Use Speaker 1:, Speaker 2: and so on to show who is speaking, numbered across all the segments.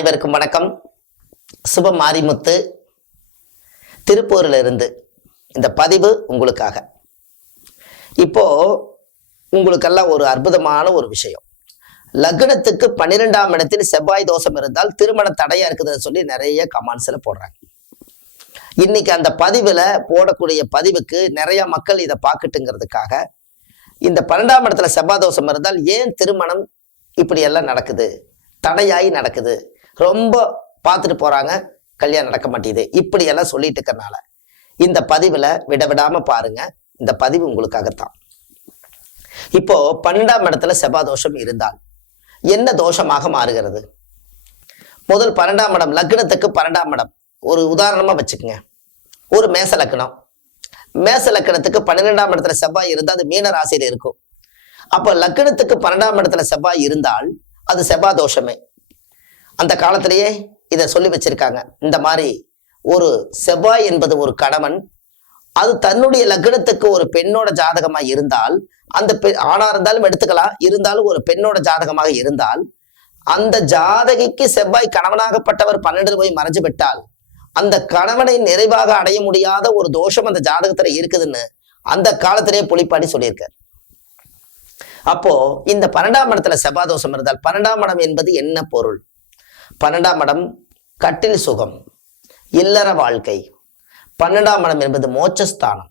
Speaker 1: அனைவருக்கும் வணக்கம். சுப மாரிமுத்து திருப்பூரில் இருந்து இந்த பதிவு உங்களுக்காக. இப்போ உங்களுக்கெல்லாம் ஒரு அற்புதமான ஒரு விஷயம். லக்னத்துக்கு பன்னிரெண்டாம் இடத்தில் செவ்வாய் தோஷம் இருந்தால் திருமண தடையா இருக்குதுன்னு சொல்லி நிறைய கமெண்ட்ஸ்ல போடுறாங்க. இன்னைக்கு அந்த பதிவுல போடக்கூடிய பதிவுக்கு நிறைய மக்கள் இதை பார்க்கட்டுங்கிறதுக்காக இந்த பன்னெண்டாம் இடத்துல செவ்வாய் தோஷம் இருந்தால் ஏன் திருமணம் இப்படி எல்லாம் நடக்குது? தடையாகி நடக்குது. ரொம்ப பார்த்துட்டு போறாங்க. கல்யாணம் நடக்க மாட்டேங்குது. இப்படி எல்லாம் சொல்லிட்டு இருக்கறனால இந்த பதிவுல விட விடாம பாருங்க. இந்த பதிவு உங்களுக்காகத்தான். இப்போ பன்னெண்டாம் இடத்துல செவ்வாய் தோஷம் இருந்தால் என்ன தோஷமாக மாறுகிறது? முதல் பன்னெண்டாம் இடம் லக்னத்துக்கு பன்னெண்டாம் இடம். ஒரு உதாரணமா வச்சுக்கோங்க. ஒரு மேச லக்னம். மேச லக்கணத்துக்கு பன்னிரெண்டாம் இடத்துல செவ்வாய் இருந்தால் அது மீன ராசியில் இருக்கும். அப்போ லக்கணத்துக்கு பன்னெண்டாம் இடத்துல செவ்வாய் இருந்தால் அது செவ்வாய் தோஷமே அந்த காலத்திலேயே இதை சொல்லி வச்சிருக்காங்க. இந்த மாதிரி ஒரு செவ்வாய் என்பது ஒரு கணவன் அது தன்னுடைய லக்னத்துக்கு ஒரு பெண்ணோட ஜாதகமாக இருந்தால் அந்த பெ ஆணாக இருந்தாலும் எடுத்துக்கலாம் இருந்தாலும் ஒரு பெண்ணோட ஜாதகமாக இருந்தால் அந்த ஜாதகிக்கு செவ்வாய் கணவனாகப்பட்டவர் பன்னெண்டில் போய் மறைஞ்சு விட்டால் அந்த கணவனை நிறைவாக அடைய முடியாத ஒரு தோஷம் அந்த ஜாதகத்துல இருக்குதுன்னு அந்த காலத்திலேயே புலிப்பாடி சொல்லியிருக்கார். அப்போ இந்த பன்னெண்டாம் இடத்துல செவ்வாய் தோஷம் இருந்தால் பன்னெண்டாம் இடம் என்பது என்ன பொருள்? பன்னெண்டாம் இடம் கட்டில் சுகம் இல்லற வாழ்க்கை. பன்னெண்டாம் இடம் என்பது மோட்சஸ்தானம்.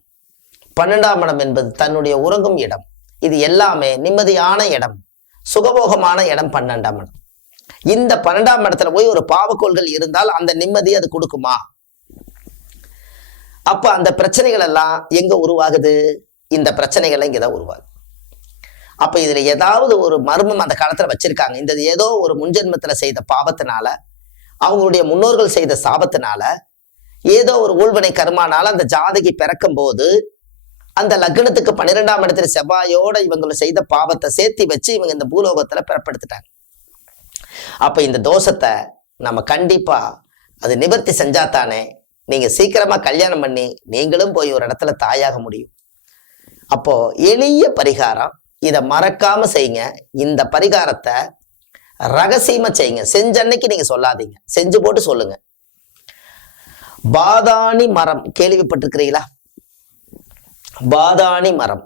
Speaker 1: பன்னெண்டாம் இடம் என்பது தன்னுடைய உறங்கும் இடம். இது எல்லாமே நிம்மதியான இடம் சுகபோகமான இடம் பன்னெண்டாம் இடம். இந்த பன்னெண்டாம் இடத்துல போய் ஒரு பாவக்கோள்கள் இருந்தால் அந்த நிம்மதி அது கொடுக்குமா? அப்ப அந்த பிரச்சனைகள் எல்லாம் எங்க உருவாகுது? இந்த பிரச்சனைகள் இங்கதான் உருவாகுது. அப்ப இதுல ஏதாவது ஒரு மர்மம் அந்த காலத்துல வச்சிருக்காங்க. இந்த ஏதோ ஒரு முன்ஜென்மத்துல செய்த பாவத்தினால அவங்களுடைய முன்னோர்கள் செய்த சாபத்தினால ஏதோ ஒரு ஊழ்வினை கருமானால அந்த ஜாதகி பிறக்கும் போது அந்த லக்னத்துக்கு பன்னிரெண்டாம் இடத்துல செவ்வாயோட இவங்களை செய்த பாவத்தை சேர்த்தி வச்சு இவங்க இந்த பூலோகத்துல பிறப்படுத்திட்டாங்க. அப்ப இந்த தோஷத்தை நம்ம கண்டிப்பா அது நிவர்த்தி செஞ்சாத்தானே நீங்க சீக்கிரமா கல்யாணம் பண்ணி நீங்களும் போய் ஒரு இடத்துல தாயாக முடியும். அப்போ எளிய பரிகாரம் இதை மறக்காம செய்யுங்க. இந்த பரிகாரத்தை ரகசியமா செய்யுங்க. செஞ்ச அன்னைக்கு நீங்க சொல்லாதீங்க. செஞ்சு போட்டு சொல்லுங்க. பாதாணி மரம் கேள்விப்பட்டிருக்கிறீங்களா? பாதாணி மரம்.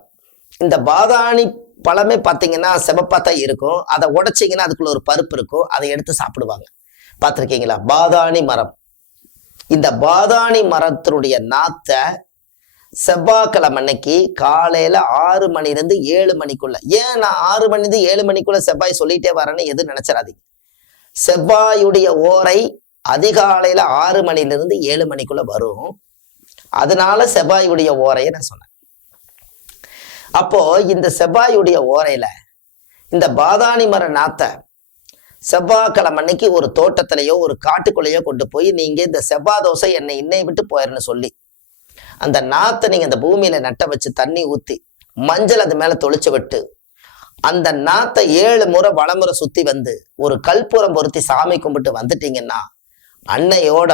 Speaker 1: இந்த பாதாணி பழமே பார்த்தீங்கன்னா செவப்பா தான் இருக்கும். அதை உடைச்சிங்கன்னா அதுக்குள்ள ஒரு பருப்பு இருக்கும். அதை எடுத்து சாப்பிடுவாங்க. பார்த்துருக்கீங்களா பாதாணி மரம். இந்த பாதாணி மரத்தினுடைய நாத்தை செவ்வாய்க்கிழமை அன்னைக்கு காலையில ஆறு மணிலேருந்து ஏழு மணிக்குள்ள. ஏன் நான் ஆறு மணிலேருந்து ஏழு மணிக்குள்ள செவ்வாய் சொல்லிட்டே வரேன்னு எதுவும் நினைச்சிடாதீங்க. செவ்வாயுடைய ஓரை அதிகாலையில ஆறு மணிலிருந்து ஏழு மணிக்குள்ள வரும். அதனால செவ்வாயுடைய ஓரையை நான் சொன்னேன். அப்போ இந்த செவ்வாயுடைய ஓரையில இந்த பாதாணி மர நாத்தை செவ்வாய்க்கிழமை அன்னைக்கு ஒரு தோட்டத்திலேயோ ஒரு காட்டுக்குள்ளேயோ கொண்டு போய் நீங்க இந்த செவ்வாய் தோசை என்னை இன்னை விட்டு போயிருன்னு சொல்லி அந்த நாத்தை நீங்க அந்த பூமியில நட்ட வச்சு தண்ணி ஊத்தி மஞ்சள் அது மேல தொளிச்சு விட்டு அந்த நாத்தை ஏழு முறை வளமுறை சுத்தி வந்து ஒரு கல்புரம் பொருத்தி சாமி கும்பிட்டு வந்துட்டீங்கன்னா அன்னையோட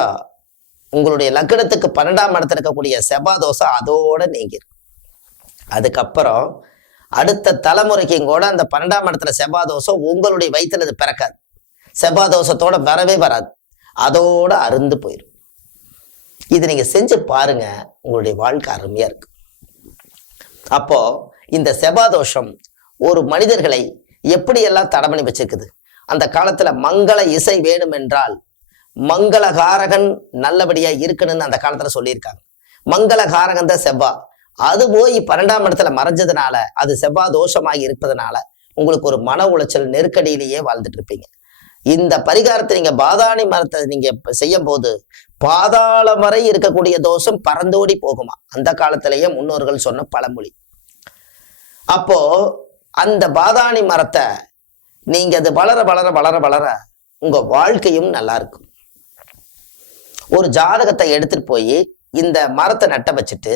Speaker 1: உங்களுடைய லக்னத்துக்கு பன்னெண்டாம் இடத்துல இருக்கக்கூடிய செவ்வாய் தோசை அதோட நீங்கிரும் அதுக்கப்புறம் அடுத்த தலைமுறைக்கும் கூட அந்த பன்னெண்டாம் இடத்துல செவ்வாய் உங்களுடைய வயிற்றுல அது பிறக்காது. செவ்வாதோஷத்தோட வரவே வராது. அதோட அருந்து போயிடும் இது நீங்க செஞ்சு பாருங்க. உங்களுடைய வாழ்க்கை அருமையா இருக்கு. அப்போ இந்த செபாதோஷம் ஒரு மனிதர்களை எப்படியெல்லாம் தடை பண்ணி வச்சிருக்குது? அந்த காலத்துல மங்கள இசை வேணும் என்றால் மங்களகாரகன் நல்லபடியா இருக்கணும்னு அந்த காலத்துல சொல்லியிருக்காங்க. மங்களகாரகன் தான் செவ்வா. அது போய் பன்னெண்டாம் இடத்துல மறைஞ்சதுனால அது செவ்வா தோஷமாகி இருப்பதனால உங்களுக்கு ஒரு மன உளைச்சல் நெருக்கடியிலேயே வாழ்ந்துட்டு இருப்பீங்க. இந்த பரிகாரத்தை நீங்க பாதாணி மரத்தை நீங்க செய்யும் போது பாதாளம் வரை இருக்கக்கூடிய தோஷம் பறந்தோடி போகுமா? அந்த காலத்திலேயே முன்னோர்கள் சொன்ன பழமொழி. அப்போ அந்த பாதாணி மரத்தை நீங்க அது வளர வளர வளர வளர உங்க வாழ்க்கையும் நல்லா இருக்கும். ஒரு ஜாதகத்தை எடுத்துட்டு போய் இந்த மரத்தை நட்ட வச்சுட்டு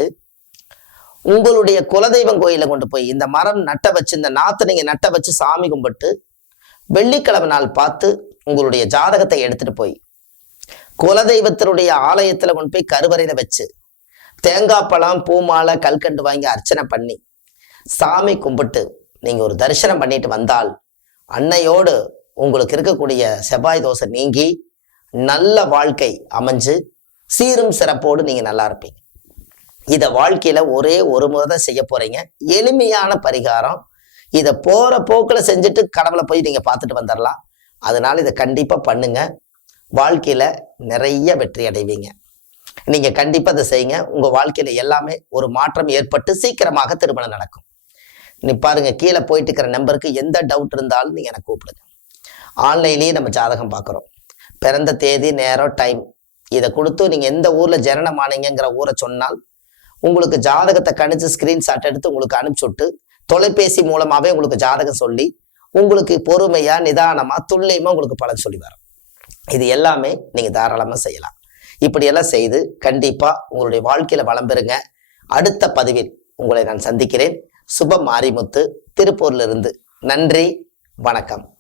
Speaker 1: உங்களுடைய குலதெய்வம் கோயில கொண்டு போய் இந்த மரம் நட்ட வச்சு இந்த நாத்தை நீங்க நட்ட வச்சு சாமி கும்பிட்டு வெள்ளிக்கிழமை நாள் பார்த்து உங்களுடைய ஜாதகத்தை எடுத்துட்டு போய் குலதெய்வத்தினுடைய ஆலயத்துல கொண்டு போய் கருவறையில வச்சு தேங்காய் பழம் பூமாலை கல்கண்டு வாங்கி அர்ச்சனை பண்ணி சாமி கும்பிட்டு நீங்க ஒரு தரிசனம் பண்ணிட்டு வந்தால் அன்னையோடு உங்களுக்கு இருக்கக்கூடிய செவ்வாய் தோசை நீங்கி நல்ல வாழ்க்கை அமைஞ்சு சீரும் சிறப்போடு நீங்க நல்லா இருப்பீங்க. இதை வாழ்க்கையில ஒரே ஒரு முறை தான் செய்ய போறீங்க. எளிமையான பரிகாரம். இதை போற போக்கில் செஞ்சுட்டு கடவுளை போய் நீங்க பார்த்துட்டு வந்துடலாம் அதனால இதை கண்டிப்பா பண்ணுங்க. வாழ்க்கையில் நிறைய வெற்றி அடைவீங்க. நீங்கள் கண்டிப்பாக அதை செய்யுங்க. உங்கள் வாழ்க்கையில் எல்லாமே ஒரு மாற்றம் ஏற்பட்டு சீக்கிரமாக திருமணம் நடக்கும். நீ பாருங்க கீழே போயிட்டு இருக்கிற நம்பருக்கு எந்த டவுட் இருந்தாலும் நீங்கள் எனக்கு கூப்பிடுங்க. ஆன்லைன்லேயே நம்ம ஜாதகம் பார்க்குறோம். பிறந்த தேதி நேரம் டைம் இதை கொடுத்து நீங்கள் எந்த ஊரில் ஜனனம் ஆனீங்கிற ஊரை சொன்னால் உங்களுக்கு ஜாதகத்தை கணிச்சு ஸ்க்ரீன்ஷாட் எடுத்து உங்களுக்கு அனுப்பிச்சு விட்டு தொலைபேசி மூலமாகவே உங்களுக்கு ஜாதகம் சொல்லி உங்களுக்கு பொறுமையாக நிதானமாக துல்லியமாக உங்களுக்கு பலன் சொல்லி வரும். இது எல்லாமே நீங்கள் தாராளமாக செய்யலாம். இப்படியெல்லாம் செய்து கண்டிப்பாக உங்களுடைய வாழ்க்கையில் வளம் பெறுங்க. அடுத்த பதிவில் உங்களை நான் சந்திக்கிறேன். சுப மாரிமுத்து திருப்பூர்லிருந்து. நன்றி வணக்கம்.